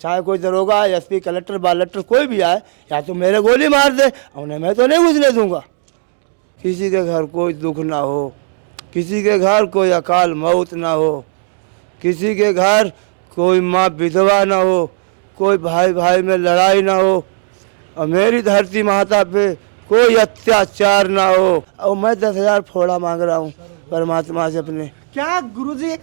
चाहे कोई दरोगा, एसपी, कलेक्टर, बालेक्टर कोई भी आए, या तो मेरे गोली मार दे, उन्हें मैं तो नहीं घुसने दूंगा। किसी के घर कोई दुख ना हो, किसी के घर कोई अकाल मौत ना हो, किसी के घर कोई माँ विधवा ना हो, कोई भाई भाई में लड़ाई ना हो, और मेरी धरती माता पे कोई अत्याचार ना हो। और मैं 10,000 फोड़ा मांग रहा हूँ परमात्मा से अपने। क्या गुरुजी?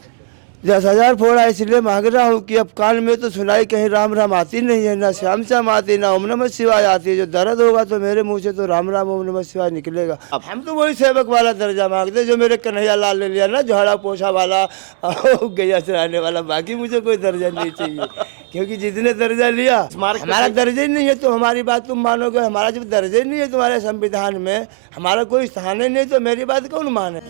10,000 फोड़ा इसलिए मांग रहा हूँ कि अब कान में तो सुनाई कहीं राम राम आती नहीं है, ना श्याम श्याम आती, ना ओम नमः शिवाय आती है। जो दर्द होगा तो मेरे मुंह से तो राम राम ओम नमः शिवाय निकलेगा। अब हम तो वही सेवक वाला दर्जा मांगते जो मेरे कन्हैया लाल ने लिया ना, झाड़ा पोछा वाला, गैया चराने वाला। बाकी मुझे कोई दर्जा नहीं चाहिए, क्योंकि जितने दर्जा लिया हमारा दर्जा ही नहीं है। तो हमारी बात तुम मानोगे? हमारा जब दर्जा ही नहीं है तुम्हारे संविधान में, हमारा कोई स्थान ही नहीं, तो मेरी बात कौन माने?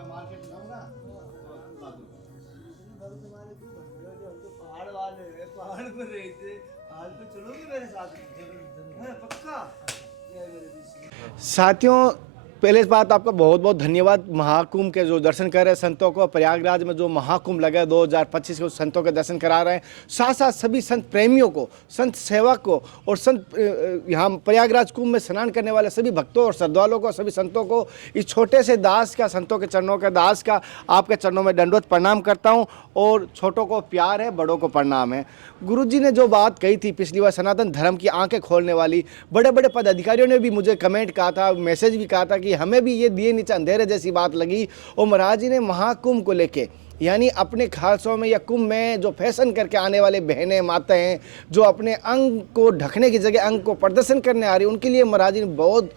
मार्केट जाऊंगा पहाड़ वाले पहाड़ पर रहते, पहाड़ पे चलोगे मेरे साथ? पक्का। साथियों, पहले इस बात आपका बहुत बहुत धन्यवाद। महाकुंभ के जो दर्शन कर रहे हैं संतों को, प्रयागराज में जो महाकुंभ लगा 2025 के, संतों के दर्शन करा रहे हैं। साथ साथ सभी संत प्रेमियों को, संत सेवक को, और संत यहाँ प्रयागराज कुंभ में स्नान करने वाले सभी भक्तों और श्रद्धालुओं को, सभी संतों को, इस छोटे से दास का, संतों के चरणों के दास का आपके चरणों में दंडवत प्रणाम करता हूँ। और छोटों को प्यार है, बड़ों को प्रणाम है। गुरुजी ने जो बात कही थी पिछली बार, सनातन धर्म की आंखें खोलने वाली, बड़े बड़े पदाधिकारियों ने भी मुझे कमेंट कहा था, मैसेज भी कहा था कि हमें भी ये दिए नीचे अंधेरे जैसी बात लगी। और महाराज जी ने महाकुंभ को लेके, यानी अपने खालसों में या कुंभ में जो फैशन करके आने वाले बहनें माता हैं, जो अपने अंग को ढकने की जगह अंग को प्रदर्शन करने आ रही, उनके लिए महाराज जी ने बहुत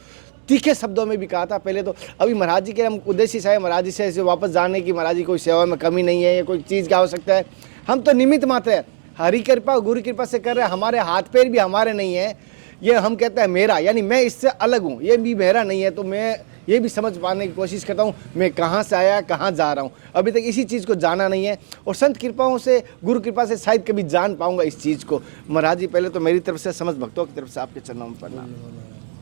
तीखे शब्दों में भी कहा था। पहले तो अभी महाराज जी के हम उद्देश्य से महाराज जी से ऐसे वापस जाने की, महाराज जी कोई सेवा में कमी नहीं है या कोई चीज़ की आवश्यकता है, हम तो निमित्त मात्र है। हरि कृपा गुरु कृपा से कर रहे हैं, हमारे हाथ पैर भी हमारे नहीं है। ये हम कहते हैं मेरा, यानी मैं इससे अलग हूँ, ये भी मेरा नहीं है। तो मैं ये भी समझ पाने की कोशिश करता हूँ मैं कहाँ से आया, कहाँ जा रहा हूँ। अभी तक इसी चीज़ को जाना नहीं है, और संत कृपाओं से, गुरु कृपा से शायद कभी जान पाऊंगा इस चीज़ को। महाराज जी, पहले तो मेरी तरफ से, समस्त भक्तों की तरफ से आपके चरणों में प्रणाम।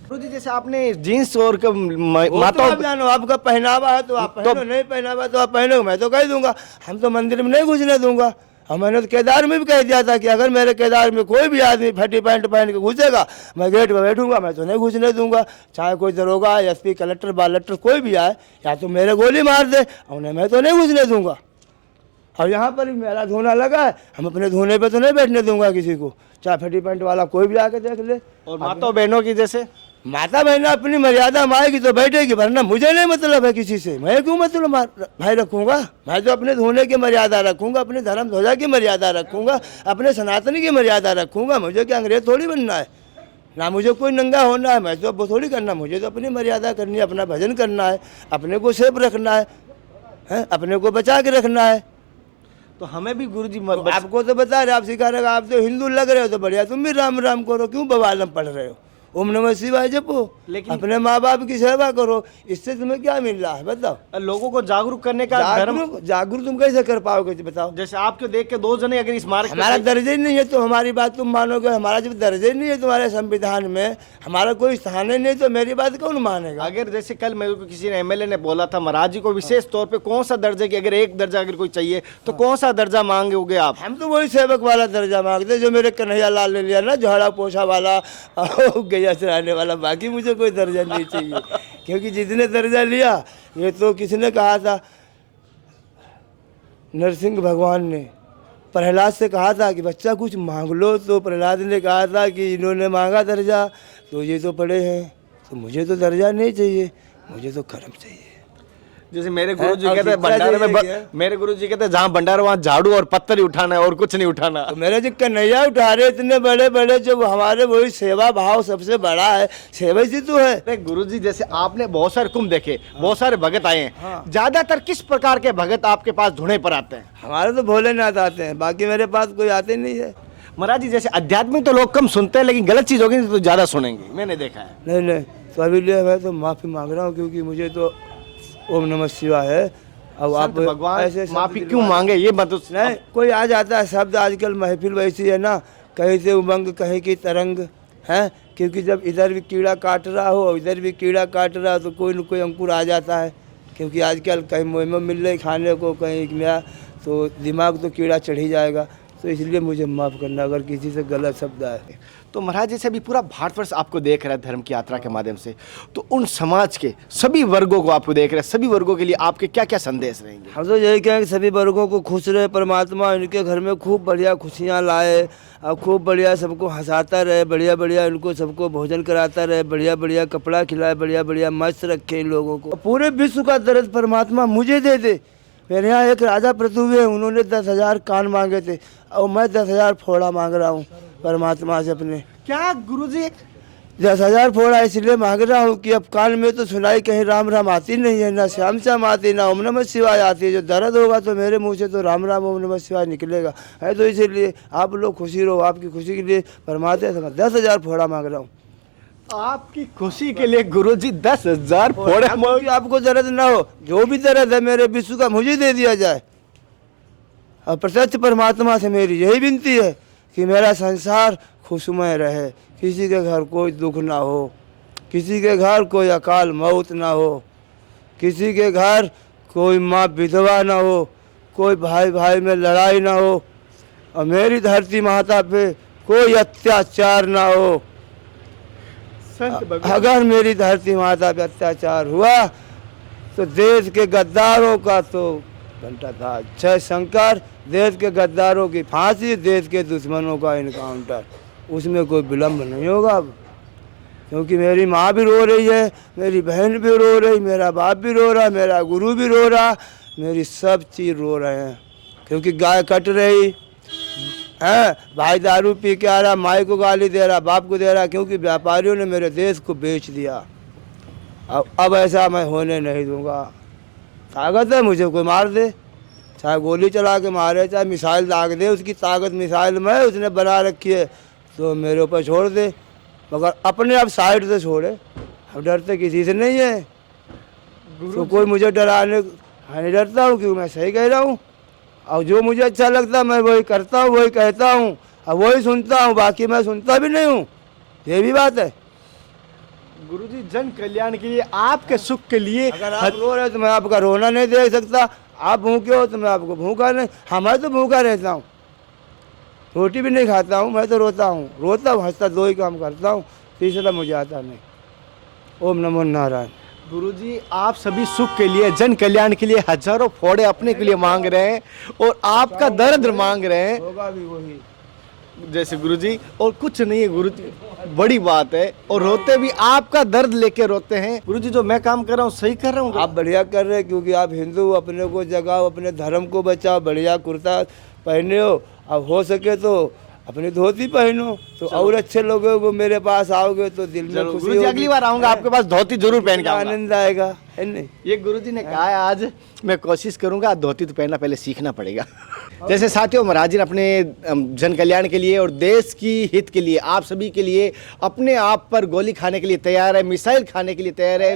गुरु जी, जैसे आपने जीन्स और माता तो जानो, आपका पहनावा है तो आप पहनो, नहीं पहनावा तो आप पहनो, मैं तो कह दूंगा। हम तो मंदिर में नहीं घुसने दूंगा। और मैंने तो केदार में भी कह दिया था कि अगर मेरे केदार में कोई भी आदमी फटी पैंट पहन के घुसेगा, मैं गेट पर बैठूंगा, मैं तो नहीं घुसने दूंगा। चाहे कोई दरोगा, एसपी, कलेक्टर, बालेक्टर कोई भी आए, या तो मेरे गोली मार दे, उन्हें मैं तो नहीं घुसने दूंगा। और यहाँ पर मेरा धोना लगा है, हम अपने धोने पे तो नहीं बैठने दूंगा किसी को, चाहे फटी पैंट वाला कोई भी आके देख ले। और माता बहनों की, जैसे माता बहना अपनी मर्यादा में आएगी तो बैठेगी, वरना मुझे नहीं मतलब है किसी से। मैं क्यों मतलब भाई रखूंगा? मैं तो अपने धोने की मर्यादा रखूंगा, अपने धर्म ध्वजा की मर्यादा रखूंगा, अपने सनातन की मर्यादा रखूंगा। मुझे क्या अंग्रेज थोड़ी बनना है, ना मुझे कोई नंगा होना है, मैं तो अब थोड़ी करना। मुझे तो अपनी मर्यादा करनी है, अपना भजन करना है, अपने को सेफ रखना है, अपने को बचा के रखना है। तो हमें भी गुरु जी तो आपको तो बता रहे, आप सिखा रहे, आप तो हिंदू लग रहे हो तो बढ़िया, तुम भी राम राम करो, क्यों बवालम पढ़ रहे हो? ओम नमः शिवाय जपो, लेकिन अपने माँ बाप की सेवा करो। इससे तुम्हें क्या मिल रहा है बताओ? लोगों को जागरूक करने का जागरूक तुम कैसे कर पाओगे बताओ? जैसे आपको देख के 2 जने अगर इस मार्ग, हमारा दर्जा ही नहीं है तो हमारी बात तुम मानोगे? हमारा जब दर्जा ही नहीं है तुम्हारे संविधान में, हमारा कोई स्थान ही नहीं, तो मेरी बात कौन मानेगा? अगर जैसे कल मेरे को किसी ने एमएलए ने बोला था, महाराज जी को विशेष तौर पे कौन सा दर्जा की, अगर एक दर्जा अगर कोई चाहिए तो कौन सा दर्जा मांगोगे आप? हम तो वही सेवक वाला दर्जा मांगते जो मेरे कन्हैया लाल ने लिया ना, झाड़ा पोछा वाला, गैया चराने वाला। बाकी मुझे कोई दर्जा नहीं चाहिए, क्योंकि जितने दर्जा लिया, ये तो किसने कहा था, नरसिंह भगवान ने प्रहलाद से कहा था कि बच्चा कुछ मांग लो, तो प्रहलाद ने कहा था कि इन्होंने मांगा दर्जा तो ये तो पड़े हैं, तो मुझे तो दर्जा नहीं चाहिए, मुझे तो कर्म चाहिए। जैसे मेरे गुरु जी और कहते हैं शिक्षा भंडारे में यही है। मेरे गुरु जी कहते हैं जहाँ भंडारा वहाँ झाड़ू और पत्थर ही उठाना है और कुछ नहीं उठाना। तो मेरे जो कन्हैया उठा रहे इतने बड़े बड़े, जो हमारे वही सेवा भाव सबसे बड़ा है, सेवा से तो है। गुरु जी जैसे आपने बहुत सारे कुंभ देखे, बहुत सारे भगत आए हैं, हाँ। ज्यादातर किस प्रकार के भगत आपके पास ढूंढे पर आते हैं? हमारे तो भोलेनाथ आते हैं, बाकी मेरे पास कोई आते नहीं है। महाराज जी जैसे आध्यात्मिक तो लोग कम सुनते हैं, लेकिन गलत चीज होगी तो ज्यादा सुनेंगे, मैंने देखा है। नहीं नहीं, तो अभी लिए मैं तो माफ़ी मांग रहा हूँ, क्योंकि मुझे तो ओम नमः शिवाय है। अब आप संत भगवान ऐसे शब्द माफी दिलवा- क्यों मांगे ये मत नहीं, कोई आ जाता है शब्द, आजकल महफिल वैसी है ना, कहीं से उमंग कहीं की तरंग है, क्योंकि जब इधर भी कीड़ा काट रहा हो और इधर भी कीड़ा काट रहा हो तो कोई न कोई अंकुर आ जाता है। क्योंकि आजकल कहीं मुँह में मिल रही खाने को, कहीं क्या, तो दिमाग तो कीड़ा चढ़ ही जाएगा। तो इसलिए मुझे माफ़ करना अगर किसी से गलत शब्द आए। तो महाराज जैसे अभी पूरा भारतवर्ष आपको देख रहा है धर्म की यात्रा के माध्यम से, तो उन समाज के सभी वर्गों को आपको देख रहे हैं, सभी वर्गों के लिए आपके क्या क्या संदेश रहेंगे? हम तो यही कहें कि सभी वर्गों को खुश रहे परमात्मा, इनके घर में खूब बढ़िया खुशियाँ लाए और खूब बढ़िया सबको हंसाता रहे, बढ़िया बढ़िया इनको सबको भोजन कराता रहे, बढ़िया बढ़िया कपड़ा खिलाए, बढ़िया बढ़िया मस्त रखे इन लोगों को। पूरे विश्व का दर्द परमात्मा मुझे दे दे। मेरे यहाँ एक राजा पृथ्वी है, उन्होंने 10,000 कान मांगे थे और मैं 10,000 फोड़ा मांग रहा हूँ परमात्मा से अपने। क्या गुरुजी? 10,000 फोड़ा इसलिए मांग रहा हूँ कि अब कान में तो सुनाई कहीं राम राम आती नहीं है, ना श्याम श्याम आती, ना ओम नमः शिवाय आती है। जो दर्द होगा तो मेरे मुंह से तो राम राम ओम नमः शिवाय निकलेगा है। तो इसीलिए आप लोग खुशी रहो, आपकी खुशी के लिए परमात्मा से 10,000 फोड़ा मांग रहा हूँ। आपकी खुशी के लिए गुरुजी 10,000 फोड़े क्योंकि आपको दर्द ना हो, जो भी दर्द है मेरे विश्व का मुझे दे दिया जाए। और प्रत्यक्ष परमात्मा से मेरी यही विनती है कि मेरा संसार खुशमय रहे, किसी के घर कोई दुख ना हो, किसी के घर कोई अकाल मौत ना हो, किसी के घर कोई माँ विधवा ना हो, कोई भाई भाई में लड़ाई ना हो, और मेरी धरती माता पे कोई अत्याचार ना हो। संत भगवान अगर मेरी धरती माता पे अत्याचार हुआ तो देश के गद्दारों का तो घंटा था। जय शंकर। देश के गद्दारों की फांसी, देश के दुश्मनों का इनकाउंटर, उसमें कोई विलम्ब नहीं होगा अब। क्योंकि मेरी माँ भी रो रही है, मेरी बहन भी रो रही, मेरा बाप भी रो रहा, मेरा गुरु भी रो रहा, मेरी सब चीज़ रो रहे हैं। क्योंकि गाय कट रही है, भाई दारू पी के आ रहा, माई को गाली दे रहा, बाप को दे रहा, क्योंकि व्यापारियों ने मेरे देश को बेच दिया। अब ऐसा मैं होने नहीं दूंगा। ताकत है, मुझे कोई मार दे, चाहे गोली चला के मारे, चाहे मिसाइल दाग दे, उसकी ताकत मिसाइल में उसने बना रखी है, तो मेरे ऊपर छोड़ दे, मगर अपने आप साइड से छोड़े। अब डरते किसी से नहीं है, तो कोई मुझे डराने नहीं डरता हूँ, क्योंकि मैं सही कह रहा हूँ। और जो मुझे अच्छा लगता है मैं वही करता हूँ, वही कहता हूँ और वही सुनता हूँ, बाकी मैं सुनता भी नहीं हूँ। ये भी बात है। गुरुजी जन कल्याण के लिए, आपके सुख के लिए, अगर आप रो रहे हो तो मैं आपका रोना नहीं देख सकता, आप भूखे हो तो मैं आपको भूखा नहीं, मैं तो भूखा रहता हूँ, रोटी भी नहीं खाता हूँ, मैं तो रोता हूँ, हंसता, दो ही काम करता हूँ, तीसरा मुझे आता नहीं। ओम नमो नारायण। गुरुजी आप सभी सुख के लिए, जन कल्याण के लिए हजारों फोड़े अपने के लिए मांग रहे हैं और आपका दर्द मांग रहे हैं। होगा भी वही जैसे गुरुजी, और कुछ नहीं है गुरुजी, बड़ी बात है, और रोते भी आपका दर्द लेके रोते हैं। गुरुजी जो मैं काम कर रहा हूँ सही कर रहा हूँ? आप बढ़िया कर रहे हैं, क्योंकि आप हिंदू, अपने को जगाओ, अपने धर्म को बचाओ, बढ़िया कुर्ता पहने हो, अब हो सके तो अपनी धोती पहनो, तो और अच्छे लोगों को मेरे पास आओगे तो दिल में खुशी गुरुजी होगी। अगली बार आऊंगा आपके पास धोती जरूर पहन के आऊंगा। आनंद आएगा, है नहीं? ये गुरुजी ने कहा है, आज मैं कोशिश करूंगा, धोती तो पहनना पहले सीखना पड़ेगा। जैसे साथियों, महाराज जी ने अपने जन कल्याण के लिए और देश की हित के लिए, आप सभी के लिए अपने आप पर गोली खाने के लिए तैयार है, मिसाइल खाने के लिए तैयार है।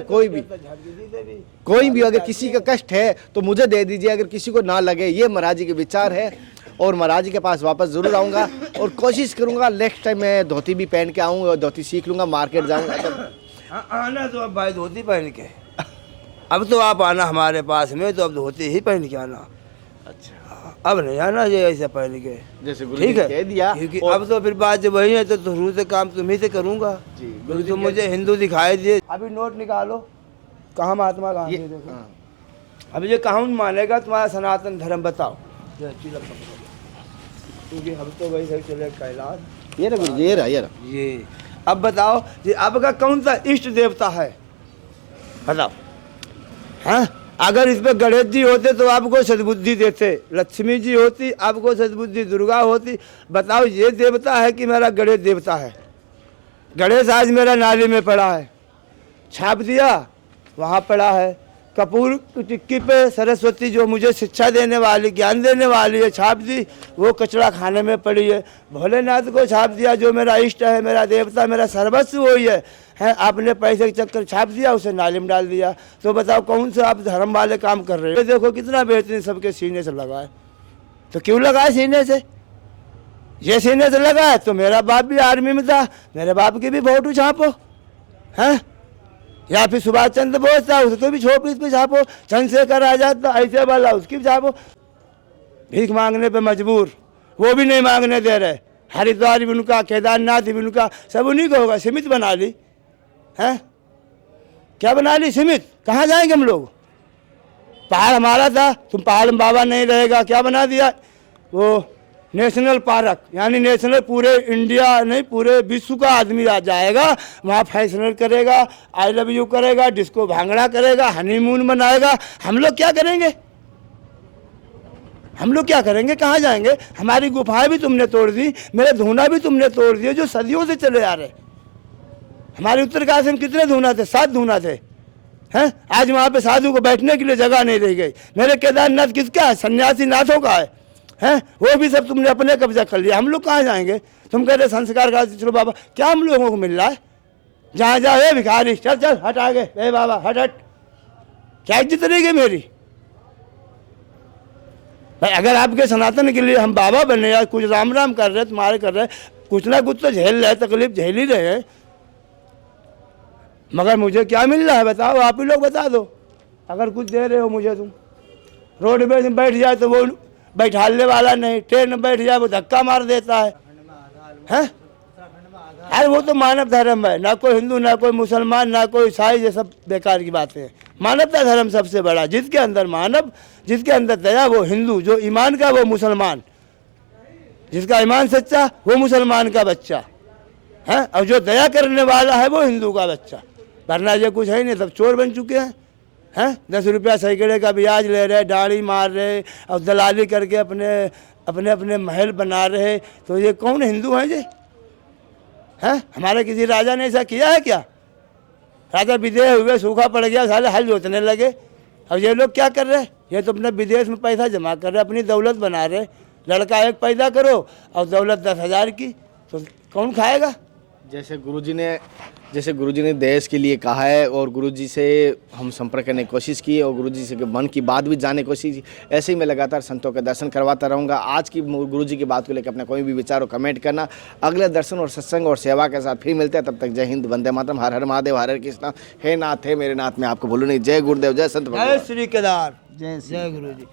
कोई भी अगर किसी का कष्ट है तो मुझे दे दीजिए, अगर किसी को ना लगे, ये महाराज जी के विचार है। और महाराज जी के पास वापस जरूर आऊँगा और कोशिश करूँगा नेक्स्ट टाइम मैं धोती भी पहन के आऊँ और धोती सीख लूँगा, मार्केट जाऊँगा तो। आना तो अब भाई धोती पहन के, अब तो आप आना हमारे पास में, तो अब धोती ही पहन के आना। अच्छा, अब नहीं आना ये ऐसा पहन के, जैसे गुरु ठीक है? कह दिया, क्योंकि अब तो फिर बात जब वही है तो शुरू से काम तुम्ही से करूँगा। जी, क्योंकि तुम मुझे हिंदू दिखाई दिए। अभी नोट निकालो, कहाँ महात्मा गांधी, देखो हाँ। अब ये कहाँ मानेगा तुम्हारा सनातन धर्म, बताओ। क्योंकि हम तो वही सही चले कैलाश। ये ना गुरु जी, ये रहा। ये अब बताओ, ये आपका कौन सा इष्ट देवता है, बताओ। हाँ, अगर इस पे गणेश जी होते तो आपको सद्बुद्धि देते, लक्ष्मी जी होती आपको सद्बुद्धि, दुर्गा होती। बताओ ये देवता है कि मेरा गणेश देवता है? गणेश आज मेरा नाली में पड़ा है, छाप दिया वहाँ पड़ा है। कपूर की टिक्की पे सरस्वती जो मुझे शिक्षा देने वाली, ज्ञान देने वाली है, छाप दी, वो कचरा खाने में पड़ी है। भोलेनाथ को छाप दिया जो मेरा इष्ट है, मेरा देवता, मेरा सर्वस्व वही है आपने पैसे के चक्कर छाप दिया, उसे नाली में डाल दिया। तो बताओ कौन से आप धर्म वाले काम कर रहे हो? देखो कितना बेहतरीन सबके सीने से लगा है। तो क्यों लगा है सीने से? ये सीने से लगा है तो मेरा बाप भी आर्मी में था, मेरे बाप की भी फोटो छापो हैं, या फिर सुभाष चंद्र बोस था उसको भी छोपी पे छापो, चंद्रशेखर आजाद था ऐसे वाला उसकी भी छापो। भीख मांगने पे मजबूर, वो भी नहीं मांगने दे रहे। हरिद्वार भी उनका, केदारनाथ भी उनका, सब उन्हीं को होगा। सीमित बना ली हैं, क्या बना ली? सीमित। कहाँ जाएंगे हम लोग? पहाड़ हमारा था, तुम पहाड़ में बाबा नहीं रहेगा, क्या बना दिया? वो नेशनल पार्क, यानी नेशनल पूरे इंडिया नहीं पूरे विश्व का आदमी आ जाएगा वहाँ, फैशनल करेगा, आई लव यू करेगा, डिस्को भांगड़ा करेगा, हनीमून मनाएगा। हम लोग क्या करेंगे? हम लोग क्या करेंगे? कहाँ जाएंगे? हमारी गुफाएं भी तुमने तोड़ दी, मेरे धूना भी तुमने तोड़ दिए जो सदियों से चले आ रहे। हमारे उत्तरकाशी में कितने धूना थे? 7 धूना थे हैं। आज वहाँ पे साधु को बैठने के लिए जगह नहीं रह गई। मेरे केदारनाथ किसका है? सन्यासी नाथों का है हैं, वो भी सब तुमने अपने कब्जा कर लिया। हम लोग कहाँ जाएंगे? तुम कह रहे संस्कार का चलो बाबा, क्या हम लोगों को मिल रहा है? जहाँ जाओ हे भिखारी, चल चल हट आगे, हे बाबा हट हट। क्या इज्जत रहेगी मेरी? भाई अगर आपके सनातन के लिए हम बाबा बने या कुछ राम राम कर रहे तुम्हारे कर रहे, कुछ ना कुछ तो झेल रहे, तकलीफ झेल ही रहे, मगर मुझे क्या मिल रहा है बताओ? आप ही लोग बता दो। अगर कुछ दे रहे हो मुझे, तुम रोड पे बैठ जाए तो वो बैठाने वाला नहीं, ट्रेन में बैठ जाए वो धक्का मार देता है हैं? अरे वो तो मानव धर्म है, ना कोई हिंदू, ना कोई मुसलमान, ना कोई ईसाई, ये सब बेकार की बातें हैं। मानवता धर्म सबसे बड़ा, जिसके अंदर मानव, जिसके अंदर दया वो हिंदू, जो ईमान का वो मुसलमान, जिसका ईमान सच्चा वो मुसलमान का बच्चा है, और जो दया करने वाला है वो हिंदू का बच्चा। वरना ये कुछ है ही नहीं, सब चोर बन चुके हैं। 10 रुपया सैकड़े का ब्याज ले रहे, दाढ़ी मार रहे और दलाली करके अपने अपने अपने महल बना रहे। तो ये कौन हिंदू हैं ये? हैं? हमारे किसी राजा ने ऐसा किया है क्या? राजा विदेह हुए, सूखा पड़ गया, सारे हल जोतने लगे। अब ये लोग क्या कर रहे हैं? ये तो अपने विदेश में पैसा जमा कर रहे, अपनी दौलत बना रहे। लड़का एक पैदा करो और दौलत 10,000 की, तो कौन खाएगा? जैसे गुरुजी ने देश के लिए कहा है और गुरुजी से हम संपर्क करने की कोशिश की और गुरुजी से मन की बात भी जानने की कोशिश की, ऐसे ही मैं लगातार संतों के दर्शन करवाता रहूँगा। आज की गुरुजी की बात को लेकर अपना कोई भी विचार हो कमेंट करना। अगले दर्शन और सत्संग और सेवा के साथ फिर मिलते हैं, तब तक जय हिंद, वंदे मातरम, हर हर महादेव, हर हर कृष्णा, हे नाथ हे मेरे नाथ, मैं आपको भूलू नहीं। जय गुरुदेव, जय संत भगवान, जय श्री केदार, जय गुरु जी।